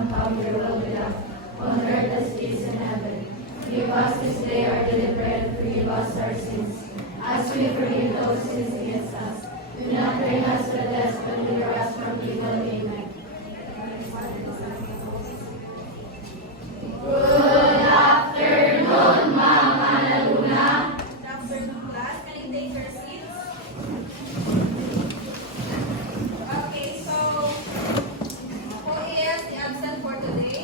Lamb of your will be done, on earth as it is in heaven. Give us this day our daily bread, and forgive us our sins, as we forgive those who sin against us. Do not bring us to death, but deliver us from evil. Amen. Good afternoon, Ma'am Ana Luna. Good afternoon, class. Can you take your seats? Okay, so who is the absent for today?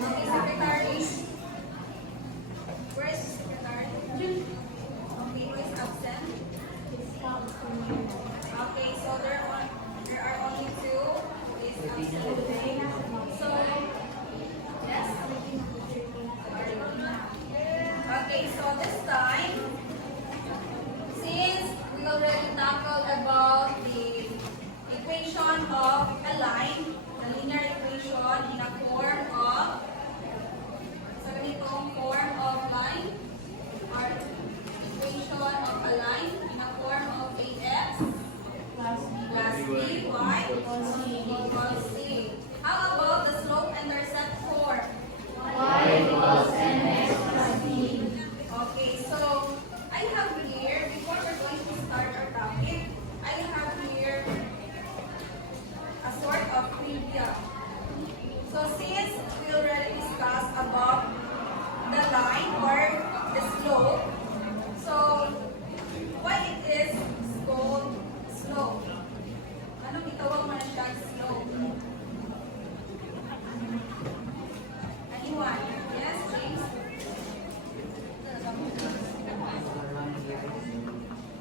Okay, secretary. Where is the secretary? Okay, who is absent? Okay, so there are only two who is absent today. So, yes? Okay, so this time, since we already tackled about the equation of a line, the linear equation in a form of, sa ganitong form of line, or equation of a line in a form of ax plus by equals c. How about the slope-intercept form? Y equals mx plus b. Okay, so I have here, before we're going to start our topic, I have here a sort of trivia. So since we already discussed about the line or the slope, so why it is called slope? Anong itawag mo na siya slope? Anyone? Yes, James?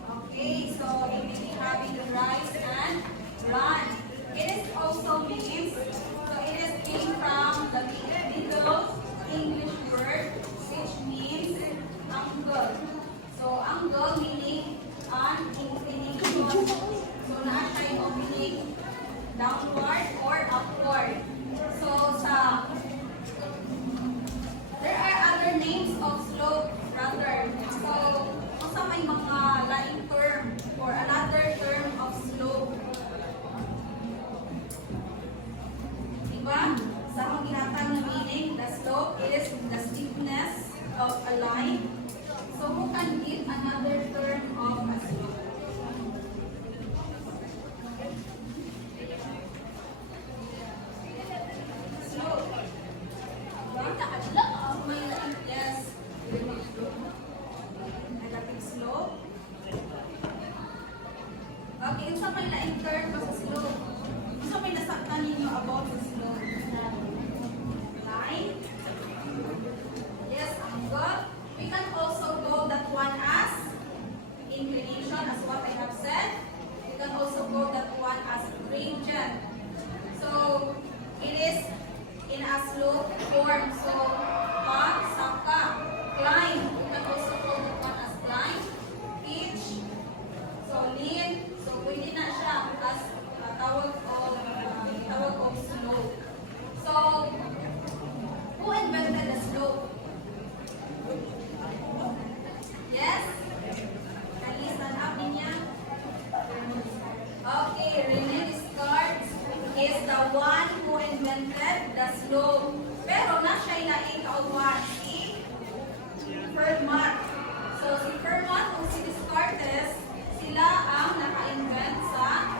Okay, so it may be having the rise and run. It is also means, so it is came from the middle English word which means angle. So angle meaning an inclination. So na siya yung meaning downward or upward. So there are other names of slope rather. So kung sa may mga laing term or another term of slope. Diba? Sa mga ginatang na meaning, the slope is the steepness of a line. So who can give another term of a slope? Slope. Yes. Nagapig slope. Okay, yung sa may laing term ba sa slope? Yung sa may nasaktan ninyo about sa slope? Line? Yes, angle. We can also call that one as inclination, as what I have said. We can also call that one as gradient. So, it is in a slope form. So, saka, climb. We can also call that one as climb. Pitch. So, lean. So, pwede na siya as tawag of slope. So, who invented the slope? Yes? Nalisan up niya? Okay, René Descartes is the one who invented the slope. Pero na siya ilaing kaunwan si Fermat. So si Fermat o si Descartes, sila ang naka-invent sa,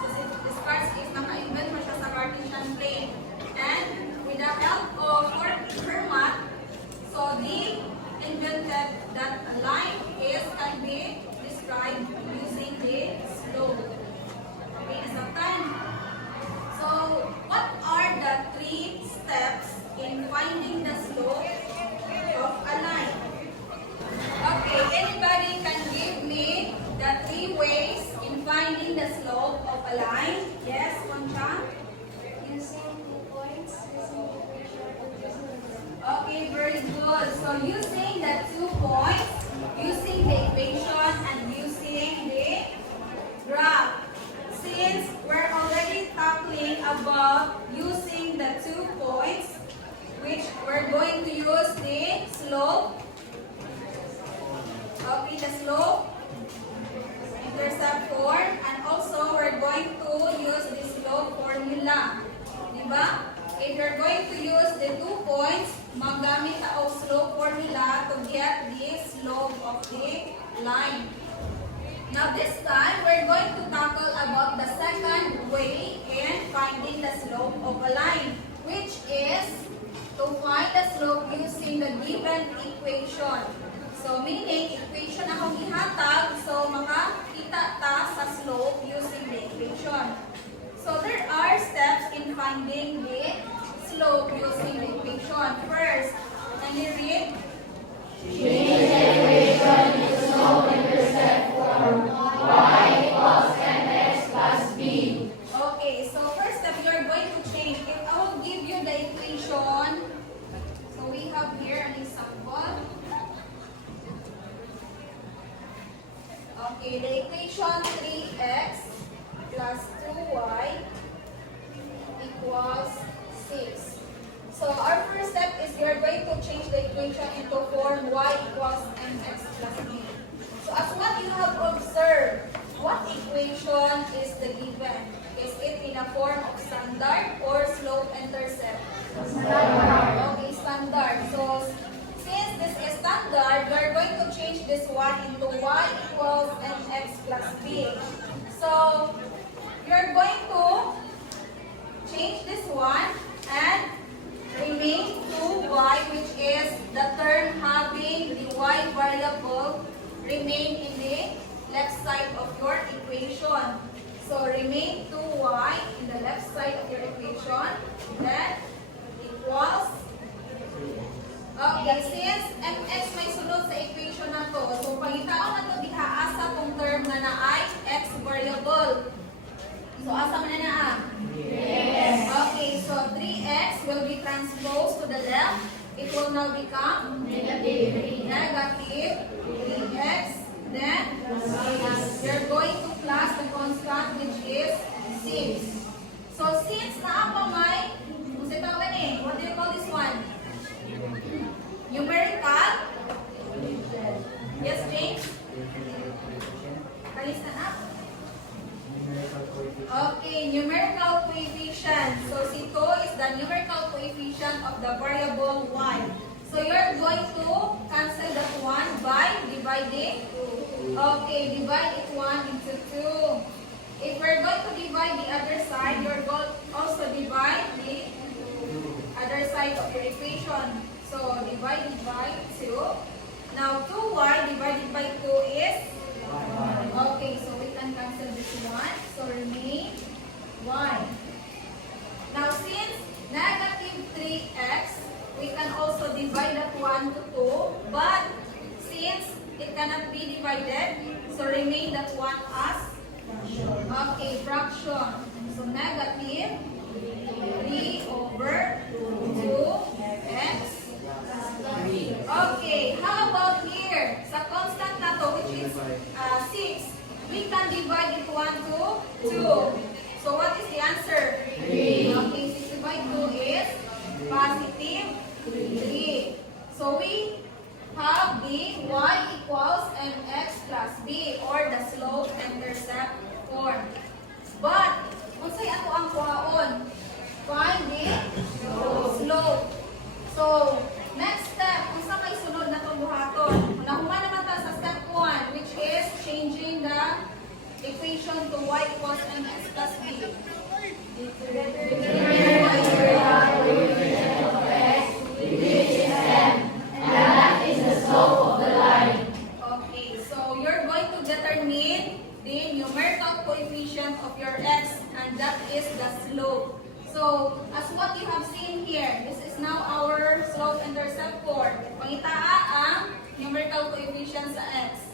so si Descartes is naka-invent mo siya sa Cartesian plane. And with the help of Fermat, so they invented that a line can be described using the slope. Okay, nasaktan. So, what are the 3 steps in finding the slope of a line? Okay, anybody can give me the 3 ways in finding the slope of a line? Yes, Concha? Using 2 points, using the equation, and using the Okay, very good. So, using the 2 points, using the equation, and using the graph. Since we're already tackling about using the 2 points, which we're going to use the slope. Okay, the slope, intercept form, and also we're going to use the slope formula. finding the slope of a line, which is to find the slope using the given equation. So, meaning, equation akong ihatag, so makakita ta sa slope using the equation. So, there are steps in finding the slope using the equation. First, can you read? Change the equation to slope-intercept form. Y equals mx plus b. Okay, so first step, you're going to change. If I will give you the equation, so we have here an example. Okay, the equation 3x plus 2y equals 6. So our first step is you're going to change the equation into form y equals mx plus b. So as what you have observed, what equation is the given? Is it in a form of standard or slope-intercept? Okay, standard. So since this is standard, we are going to change this one into y equals mx plus b. So you're going to change this one and remain 2y, which is the term having the y variable remain in the left side of your equation. So remain 2y in the left side of your equation, then equals. Okay, since mx may sulod sa equation na to, so pangitaon na to diha asa tong term nga na ay x variable. So asa man na naa? Okay, so 3x will be transposed to the left. It will now become negative 3x. Then you're going to plus the constant, which is 6. So since naa pa may, what do you call this one? Numerical? Yes, James? Kalis na na? Okay, numerical coefficient. So C2 is the numerical coefficient of the variable y. So you're going to cancel that one by dividing. Okay, divide it 1 into 2. If we're going to divide the other side, you're going to also divide the other side of your equation. So divided by 2. Now 2y divided by 2 is? Okay, so we can cancel this one. So remain y. Now since negative 3x, we can also divide that 1 to 2. But since it cannot be divided, so remain that 1 as? Okay, fraction. So negative 3 over 2x. Okay, how about here? Sa constant na to, which is 6, we can divide it 1 to 2. So what is the answer? 3. Okay, 6 divided by 2 is positive 3. So we have the y equals mx plus b, or the slope-intercept form. But, unsay ato ang kuhaon? Find the slope. So, next step, kung sa may sunod na itong buhaton, nahuman naman ta sa step 1, which is changing the equation to y equals mx plus b. Okay, so you're going to determine the numerical coefficient of your x, and that is the slope. So, as what you have seen here, this is now our slope-intercept form. Pangitaa ang numerical coefficient sa x.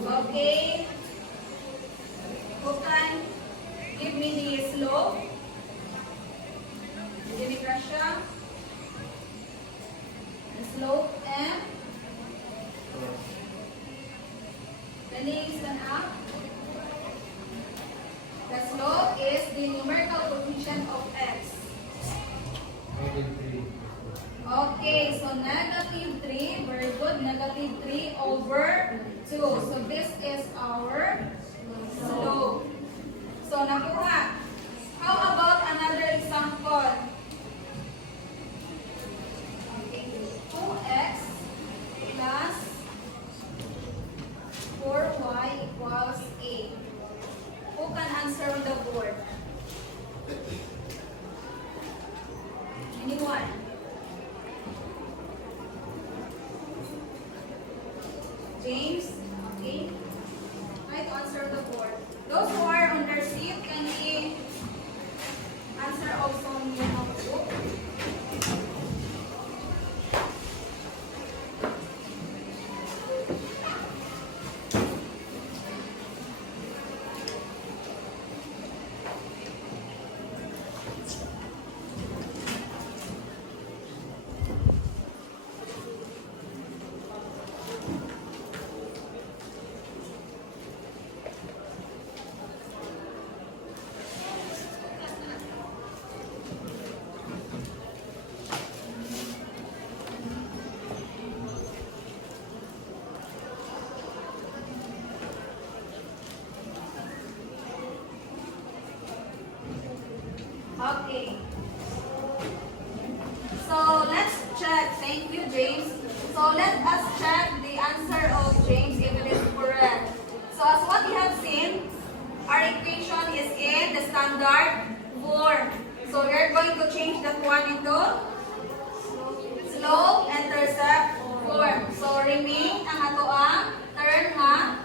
Okay. Who can give me the slope? Give me Rasha. The slope m. Dali, stand up. The slope is the numerical coefficient of x. Okay, so negative 3, very good, negative 3 over 2. So this is our slope. So nakuha. How about another example? Okay, 2x plus 4y equals 8. Who can answer answer on the board? Anyone? James? Okay. Try to answer on the board. Those who are on their seat, can we answer also on your notebook? Okay. So let's check. Thank you, James. So let us check the answer of James if it is correct. So as what you have seen, our equation is in the standard form. So we're going to change that one into slope-intercept form. So remain ang ato ang term nga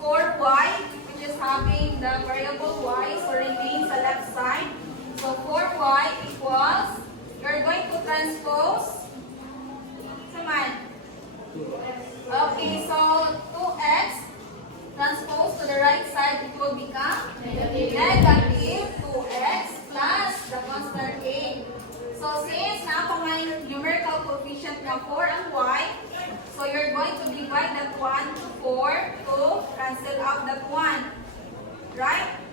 4y, which is having the variable y. So remain sa left side. So 4y equals, you're going to transpose, saman. Okay, so 2x transpose to the right side, it will become negative 2x plus the constant a. So since napamay numerical coefficient na 4 ang y, so you're going to divide that 1 to 4 to cancel out that 1. Right?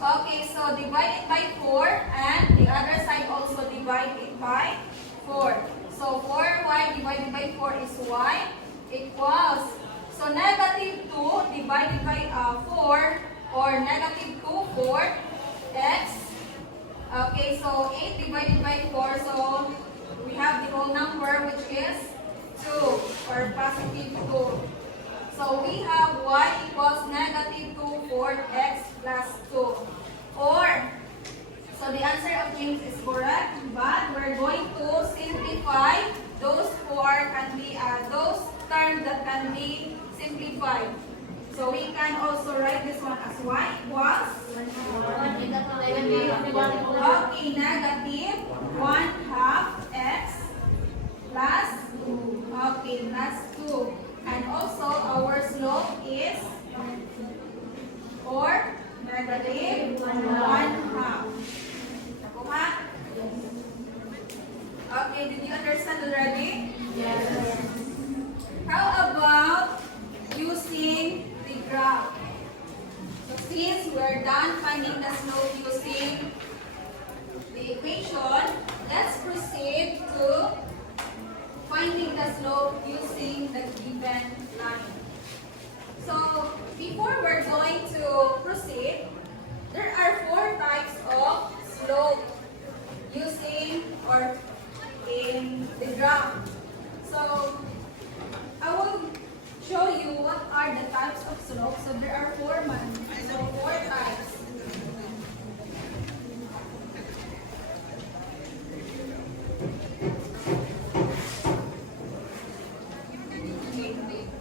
Okay, so divide it by 4 and the other side also divide it by 4. So 4y divided by 4 is y equals, so negative 2 divided by 4 or negative 2 4 x. Okay, so 8 divided by 4, so we have the whole number which is 2 or positive 2. So we have y equals negative 2 4x plus 2. Or, so the answer of James is correct, but we're going to simplify those those terms that can be simplified. So we can also write this one as y equals okay, negative 1/2 x plus 2. Okay, plus 2. And also our slope is or negative 1/2. Nakuha? Okay, did you understand already? Yes. How about using the graph? So since we're done finding the slope using the equation, let's proceed to finding the slope using the given line. So before we're going to proceed, there are 4 types of slope using or in the graph. So I will show you what are the types of slope. So there are 4 types.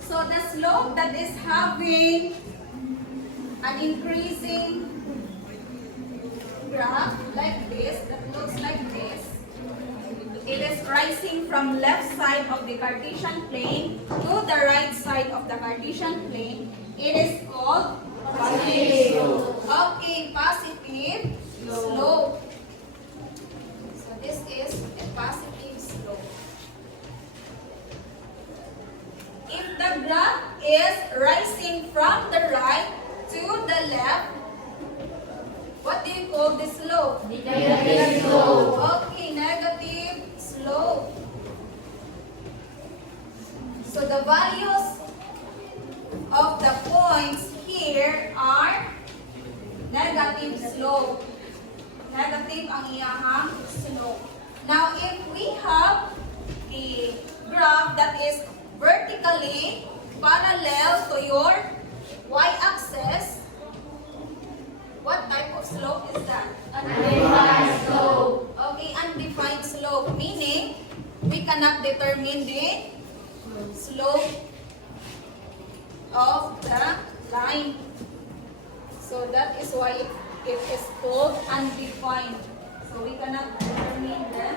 So the slope that is having an increasing graph like this, that looks like this, it is rising from left side of the Cartesian plane to the right side of the Cartesian plane. It is called positive. Okay, positive slope. So this is a positive slope. If the graph is rising from the right to the left, what do you call this slope? Negative slope. Okay, negative slope. So the values of the points here are negative slope. Negative ang iyahang slope. Now, if we have a graph that is vertically parallel to your y-axis, what type determine the slope of the line. So that is why it is called undefined. So we cannot determine the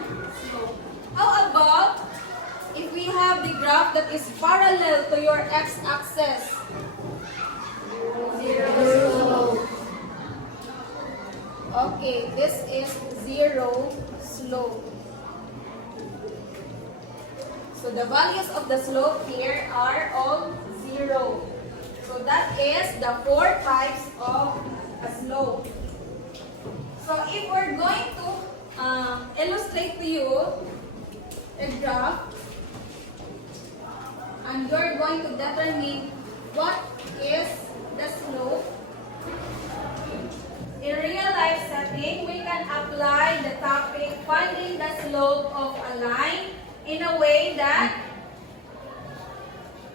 slope. How about if we have the graph that is parallel to your x-axis? Zero slope. Okay, this is zero slope. So the values of the slope here are all zero. So that is the 4 types of a slope. So if we're going to illustrate to you a graph, and you're going to determine what is the slope. In real life setting, we can apply the topic finding the slope of a line in a way that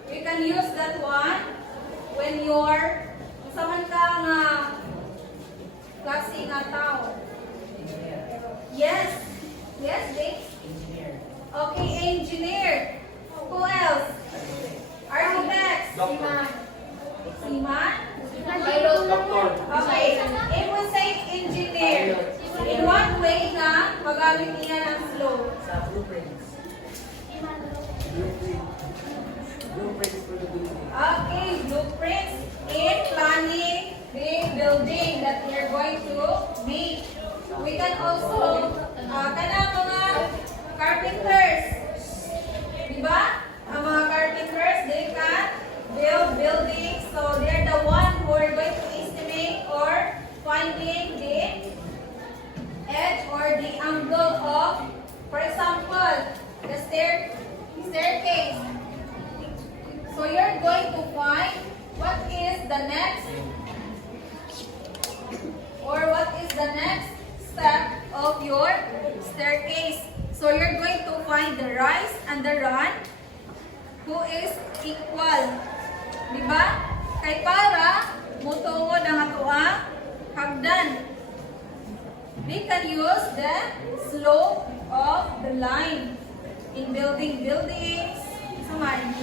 we can use that one when you're sa man ka nga klase nga tao. Yes. Yes, Dave? Okay, engineer. Who else? Architects. Seaman? Okay. If we say engineer, in what way na magamit niya ng slope? Sa blueprints. Blueprints for the building. Okay, blueprints in planning the building that we are going to make. We can also, kanang mga carpenters. Diba? Ang mga carpenters, they can build buildings. So they're the one who are going to estimate or finding the edge or the angle of, for example, the staircase. So you're going to find what is the next step of your staircase. So you're going to find the rise and the run who is equal. Diba? Kay para mutungod ang atoang hagdan. We can use the slope of the line in building buildings,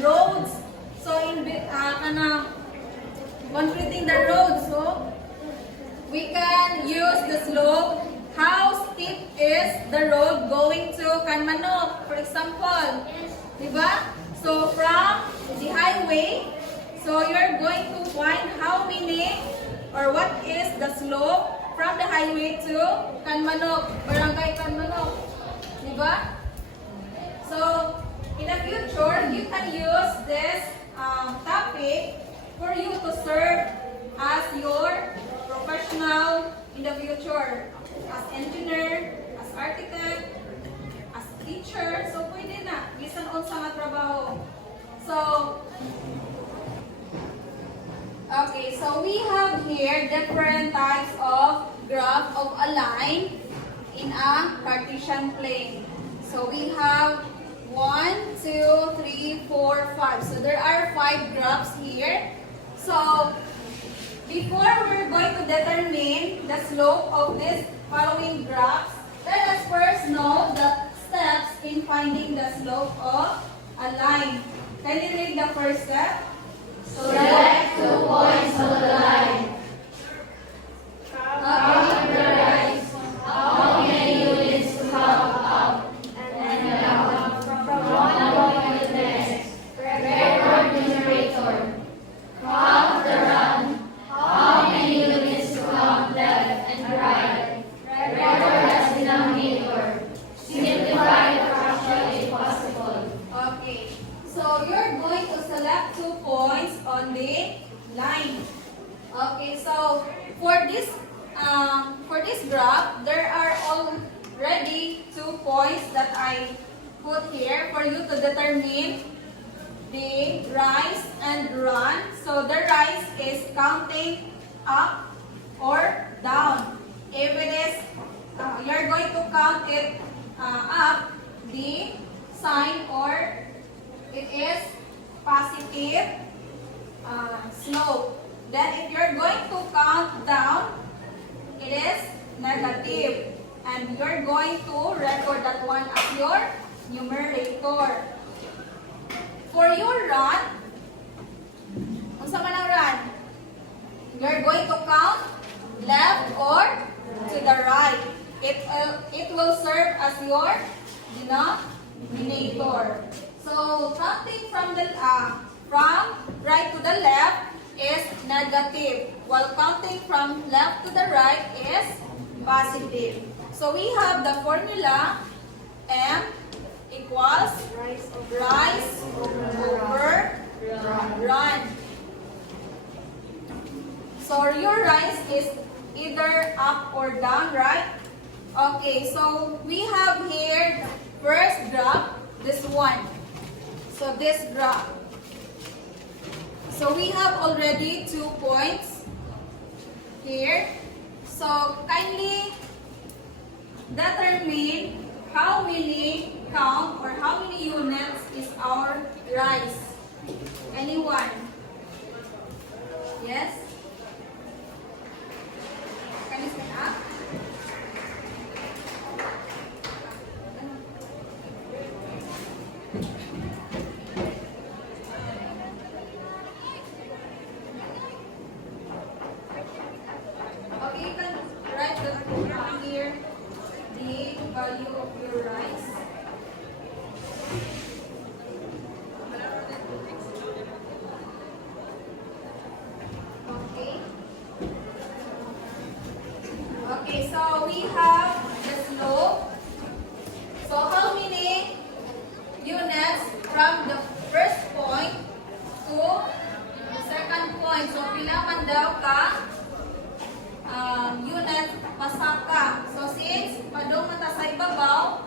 roads. So in completing the road, so we can use the slope. How steep is the road going to Kanmanok, for example? Diba? So from the highway, so you're going to find how many or what is the slope from the highway to Kanmanok, Barangay Kanmanok. Diba? So in the future, you can use this topic for you to serve as your professional in the future. As engineer, as architect, as teacher. So pwede na. Bisan unsa nga trabaho. So, okay. So we have here different types of graph of a line in a Cartesian plane. So we have 1, 2, 3, 4, 5. So there are 5 graphs here. So before we're going to determine the slope of these following graphs, let us first know the steps in finding the slope of a line. Can you read the first step? Select 2 points on the line. Count the rise. How many units to count up and down from one point to the next. Record numerator. Count the run. How many units to count left and right. Record as denominator. Simplify the fraction if possible. Okay. So you're going to select 2 points on the line. Okay. So for this graph, there are already 2 points that I put here for you to determine the rise and run. So the rise is counting up or down. If it is, you're going to count it up, the sign, or it is positive slope. Then if you're going to count down, it is negative. And you're going to record that one as your numerator. left or to the right. It will serve as your denominator. So counting from right to the left is negative, while counting from left to the right is positive. So we have the formula M equals rise over run. So your rise is either up or down, right? Okay, so we have here first graph, this one. So this graph. So we have already 2 points here. So kindly determine how many count or how many units is our rise. Anyone? Yes? Can you stand up? Okay, you can write here the value of your rice. Okay. Okay, so we have the slope. So how many units from the first point to the second point? So pila man daw ka unit pasaka. So since padung mata sa ibabaw,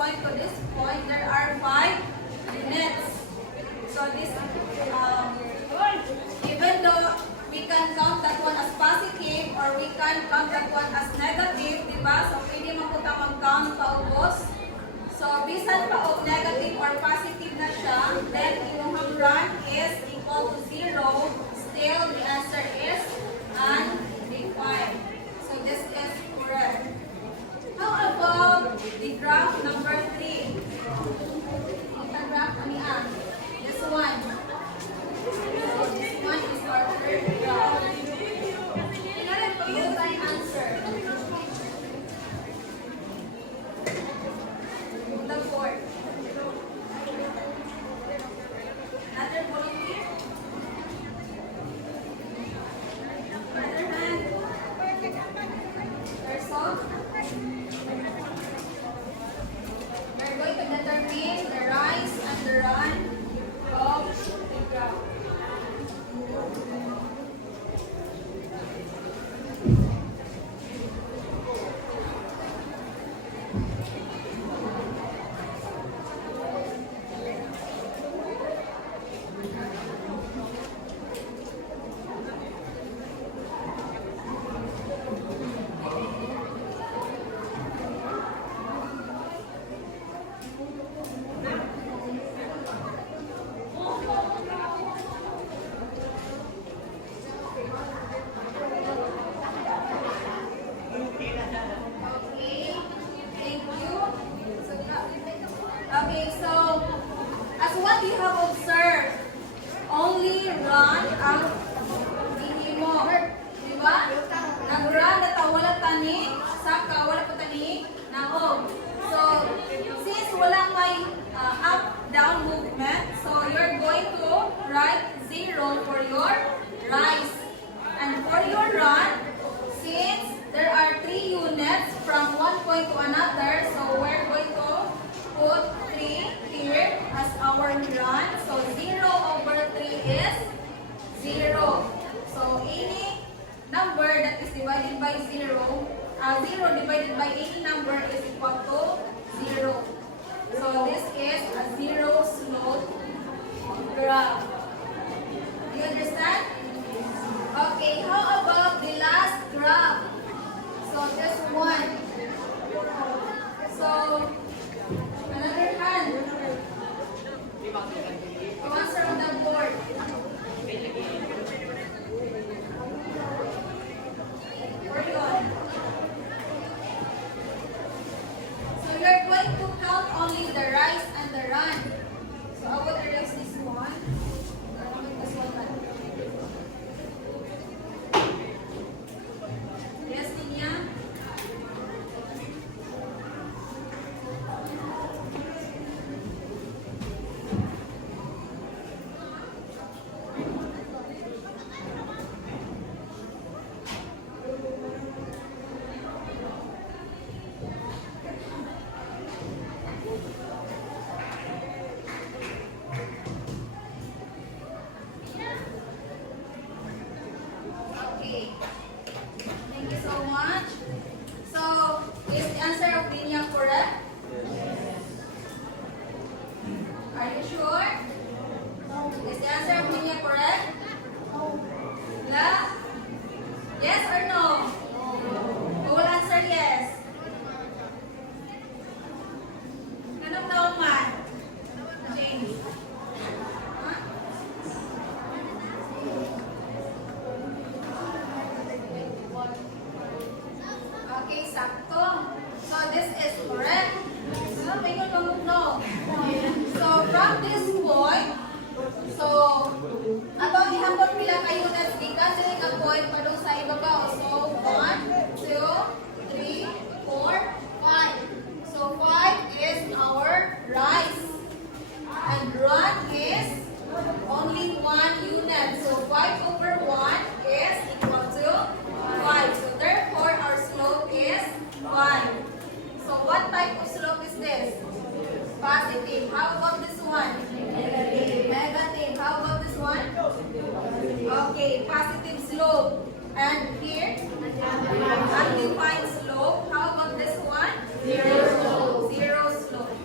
point to this point, there are 5 units. So this, even though we can count that one as positive or we can count that one as negative, di ba? So pwede man po ta mag-count paubos. So bisan pa og negative or positive na siya, then yung run is equal to 0. Still, the answer is undefined. So this is correct. How about the graph number 3? Ang graph kami this one. So this one is our third graph. Tingnan po yung answer. The fourth. Another volunteer? Other hand? Person? We're going to determine the rise and the run of the graph. Okay, thank you. Okay, so as what you have observed, only run ang hinimo. Diba? Nag-run na wala tani, saka wala pa tani, naog. So, since wala may up-down movement, so you're going to write 0 for your rise. And for your run, since there are 3 units from one point to another, so we're going to put 3 here as our run. So 0 over 3 is 0. So any number that is divided by 0, 0 divided by any number is equal to 0. So this is a 0 slope graph. Do you understand? Okay, how about the last graph? So this one. So another hand. Answer on the board. Where you on? So you're going to count only the rise and the run. So I will erase this one. I will make this one done. Yes, Ninya? Okay. Thank you so much. So, is the answer of Linya correct? Are you sure? Is the answer of Linya correct? La? Yes or no? Who will answer yes? Anong daw man? James. Huh? Okay, sakto. So this is correct. So may no. So from this point, so ato ihambot pila kayo na gikan diri ka point padung sa ibabaw. So 1, 2, 3, 4, 5. So 5 is our rise. And run is only 1 unit. So 5 over 1 is equal to 5. So therefore, our slope is 5. So what type of slope is this? Positive. How about this one? Negative. How about this one? Okay, positive slope. And here, undefined slope. How about this one? Zero slope.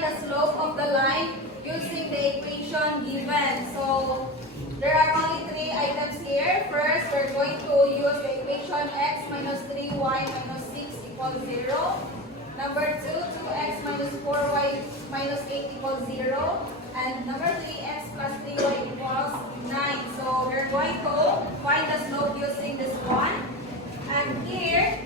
find the slope of the line using the equation given. So there are only three items here. First, we're going to use the equation x minus 3y minus 6 equals 0. Number 2, 2x minus 4y minus 8 equals 0. And number 3, x plus 3y equals 9. So we're going to find the slope using this one. And here,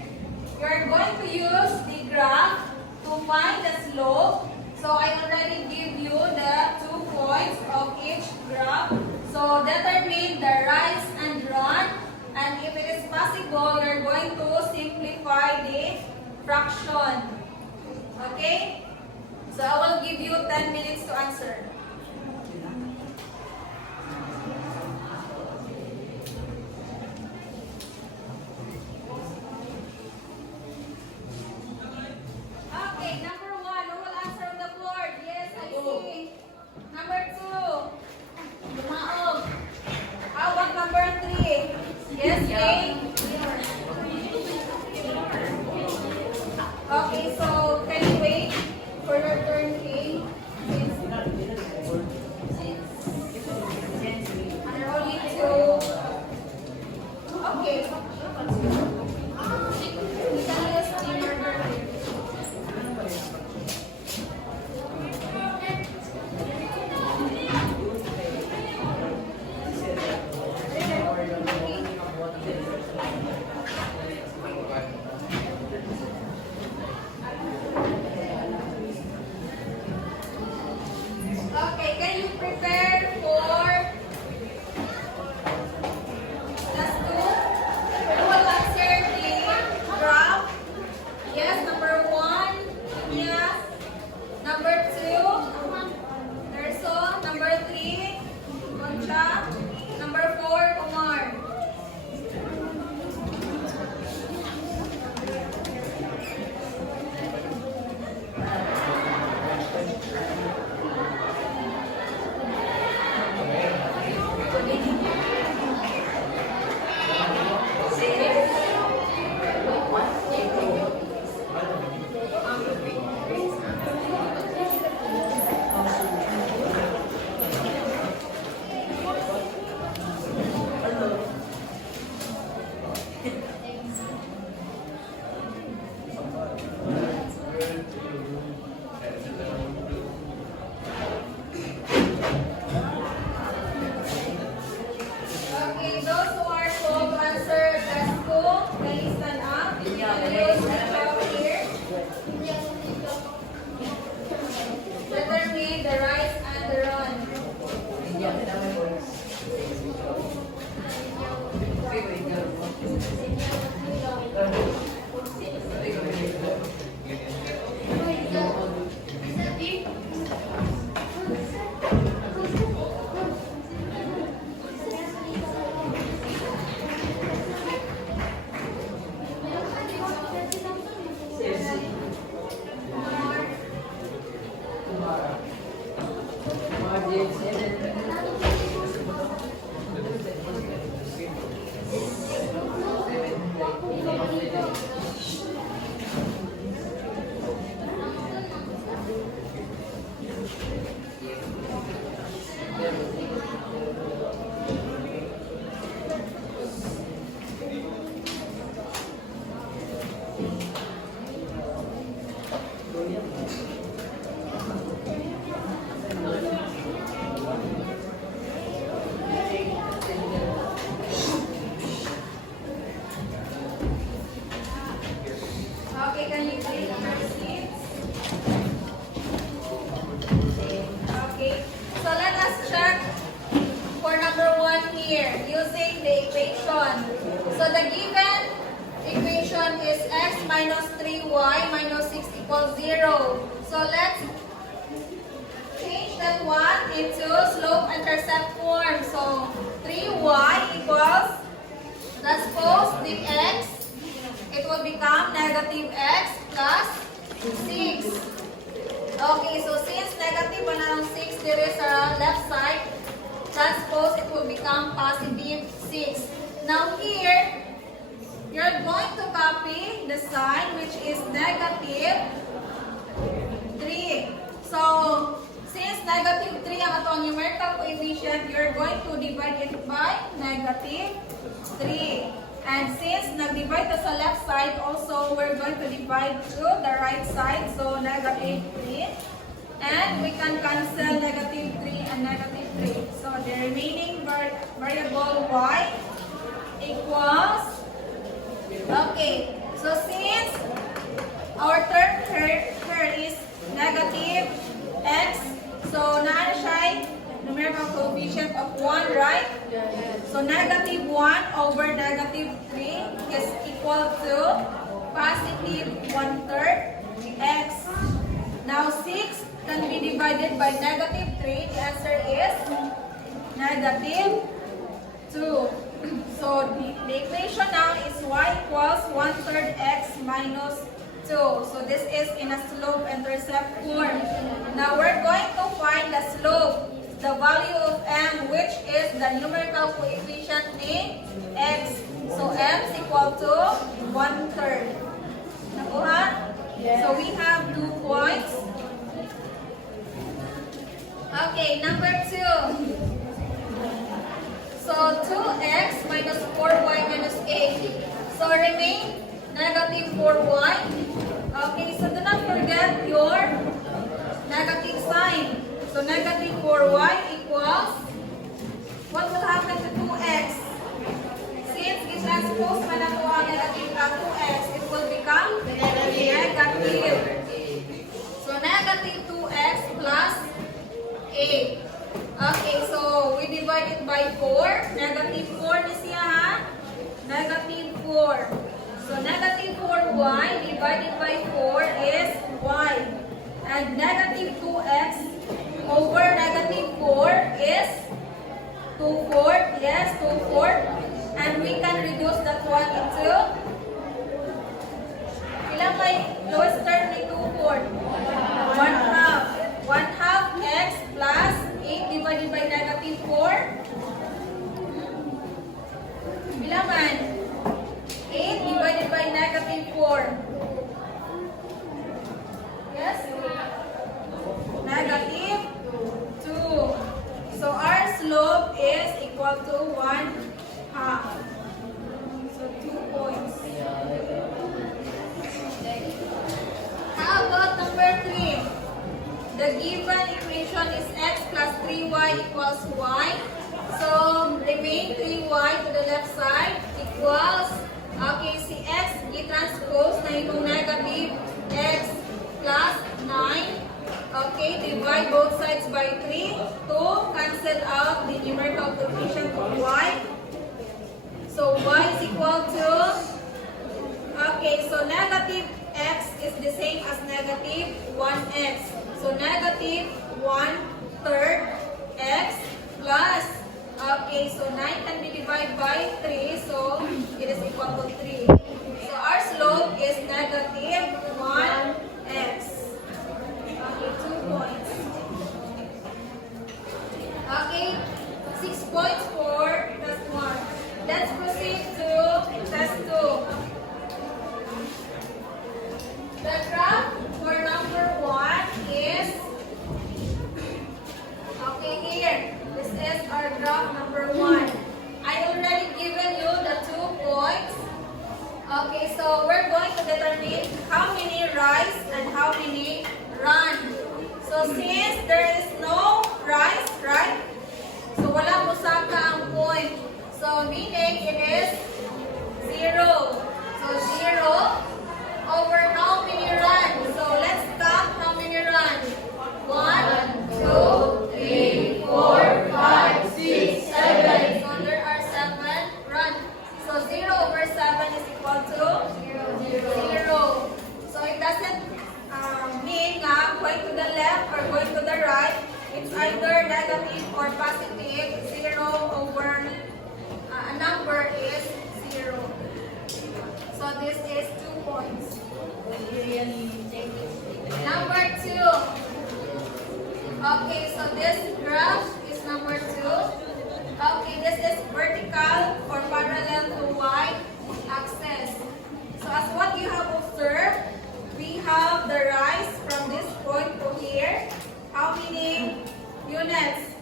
you're going to use the graph to find the slope. So I already give you the 2 points of each graph. So determine the rise and run. And if it is possible, you're going to simplify the fraction. Okay? So I will give you 10 minutes to answer. Okay, number 1, who will answer on the board? Yes, I see. Number 2, Lumaog. How about number 3? Yes, Kay? Okay, so can you wait for your turn, Kay? There are only 2. Okay. You can use the murder here. Okay, can you prepare for class 2? Who will answer the graph? Yes, number 1, yes. Number 2, Erso. Number 3, Concha. Number 4, Omar. Okay, those who are told to answer class 2, please stand up. You can use the chalk here. Determine the rise and the run. Okay, can you please have your seats? Okay, so let us check for number 1 here using the equation. So the given equation is x minus 3y minus 6 equals 0. So let's change that one into slope-intercept form. So 3y equals, let's suppose the x, it will become negative x plus 6. Okay, so since negative 106 there is a left side, transpose, it will become positive 6. Now here, you're going to copy the sign which is negative 3. So ang numerical coefficient, you're going to divide it by negative 3. And since nag-divide to sa left side, also we're going to divide to the right side. So negative 3. And we can cancel negative 3 and negative 3. So the remaining variable y equals, okay, so since our term here is negative x, so naano siya numerical coefficient of 1, right? So negative 1 over negative 3 is equal to positive 1/3 x. Now 6 can be divided by negative 3. The answer is negative 2. So the equation now is y equals 1/3 x minus 2. So this is in a slope-intercept form. Now we're going to find the slope, the value of m, which is the numerical coefficient ni x. So m is equal to 1/3. Nakuha? So we have 2 points. Okay, number 2. So 2x minus 4y minus 8. So remain negative 4y. Okay, so do not forget your negative sign. So negative 4y equals, what will happen to 2x? Since i-transpose man na to ang negative 2x, it will become negative. So negative 2x plus 8. Okay, so we divide it by 4. Negative 4 ni siya ha? Negative 4. So negative 4y divided by 4 is y. And negative 2x over negative 4 is 2/4. Yes, 2/4. And we can reduce that one into, ilang may lowest term ni 2/4? 1/2. 1/2 x plus 8 divided by negative 4. Ilang man? 8 divided by negative 4. Yes? Negative 2. So our slope is equal to 1/2. So 2 points. How about number 3? The given equation is x plus 3y equals y. So remain 3y to the left side equals, okay, si x i-transpose na itong negative x plus 9. Okay, divide both sides by 3 to cancel out the numerical coefficient of y. So y is equal to, okay, so negative x is the same as negative 1x. So negative 1/3 x plus, okay, so 9 can be divided by 3, so it is equal to 3. So our slope is negative 1x. Okay, 2 points. Okay, 6 points for test 1. Let's proceed to test 2. The graph for number 1 is, okay, here. This is our graph number 1. I already given you the 2 points. Okay, so we're going to determine how many rise and how many run. So since there is no rise, right? So wala po saka ang point. So meaning it is 0. So 0 over how many run? So let's count how many run. 1, 2, 3, 4, 5, 6, 7. So there are 7 run. So 0 over 7 is equal to 0. So it doesn't mean na going to the left or going to the right. It's either negative or positive. 0 over a number is 0. So this is 2 points. Number 2. Okay, so this graph is number 2. Okay, this is vertical or parallel to y axis. So as what you have observed, we have the rise from this point to here. How many units?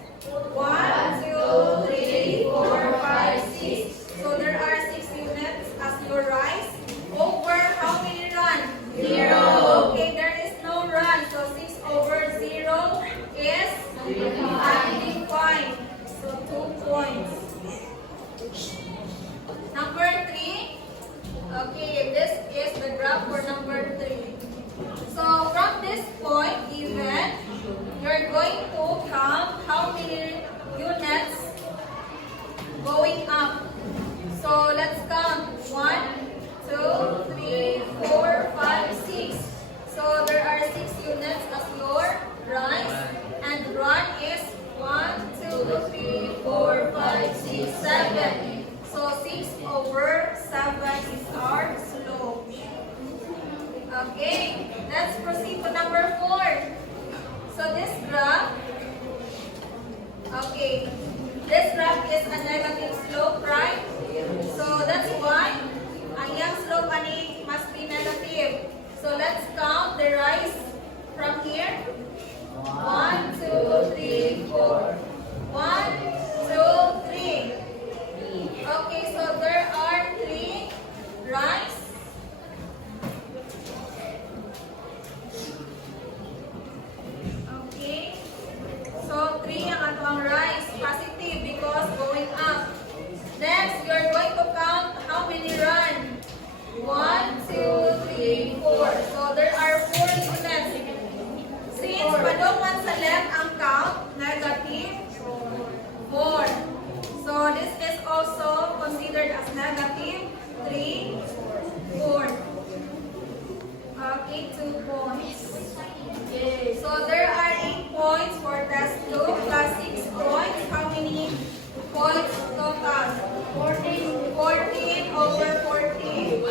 Okay, let's proceed to number 4. So this graph, okay, this graph is a negative slope, right? So that's why ang iyang slope ani must be negative. So let's count the rise from here. 1, 2, 3, 4. 1, 2, 3. Okay, so there are 3 rise. Okay. So 3 ang atong rise, positive because going up. Next, you're going to count how many run. 1, 2, 3, 4. So there are 4 units. Since padungman sa left ang count, negative 4. So this is also considered as negative 3, 4. Okay, 2 points. So there are 8 points for test 2 plus 6 points. How many points total? 14. 14 over 14.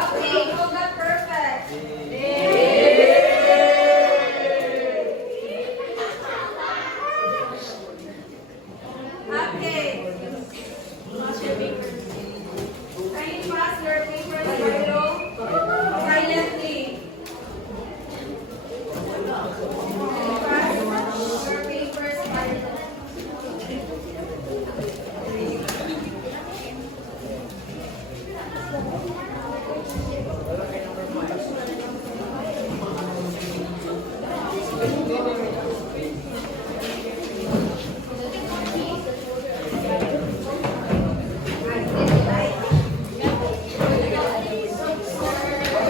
Okay, you got perfect. Okay. Can you pass your papers silently? Pass your papers silently.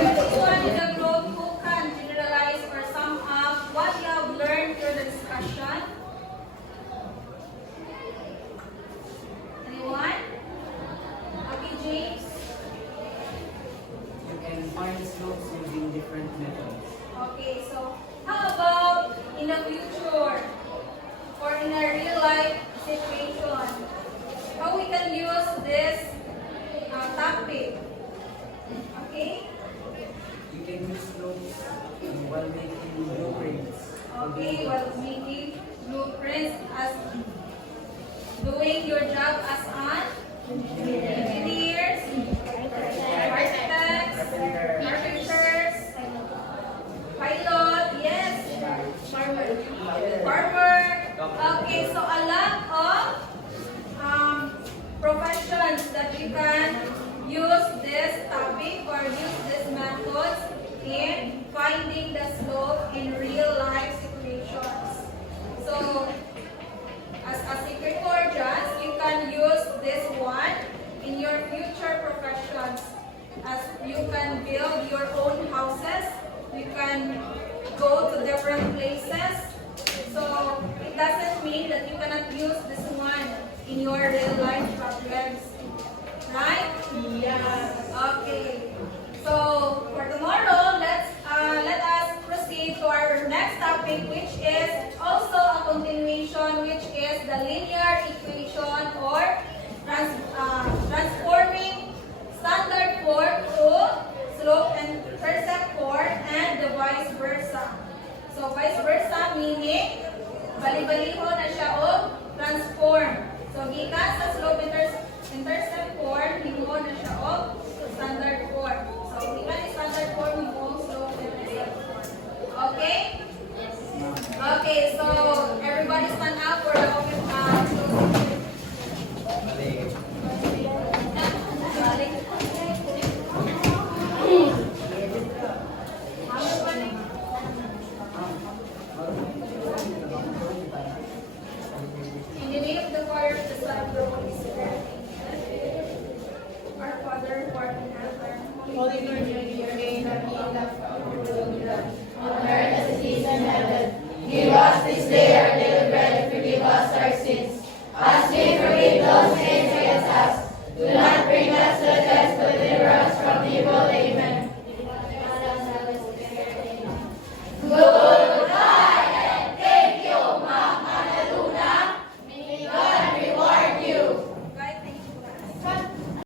Anyone in the group who can generalize or sum up what you have learned through the discussion? Anyone? Okay, James? You can find slopes using different methods. Okay, so how about in the future or in a real life situation? How we can use this topic? Okay? You can use slopes while making blueprints. Okay, while making blueprints as doing your job as an engineers, architects, carpenters, pilot, yes, farmer. Okay, so a lot of professions that you can use this topic or use these methods in finding the slope in real life situations. So, as a secret or just, you can use this one in your future professions. As you can build your own houses, you can go to different places. So, it doesn't mean that you cannot use this one in your real life problems. Right? Yes. Okay. So, for tomorrow, let us proceed to our next topic, which is also a continuation, which is the linear equation or transforming standard form to slope and intercept form and the vice versa. So, vice versa meaning bali-baliho na siya o transform. So, gikan sa slope intercept form, himo na siya o standard form. So, gikan yung standard form, himo slope intercept form. Okay? Okay, so everybody stand up for the open In the name of the Father, the Son, and the Holy Spirit. Our Father, who art in heaven, Holy Virgin, your name, thy kingdom come, your will be done, on earth as it is in heaven. Give us this day our daily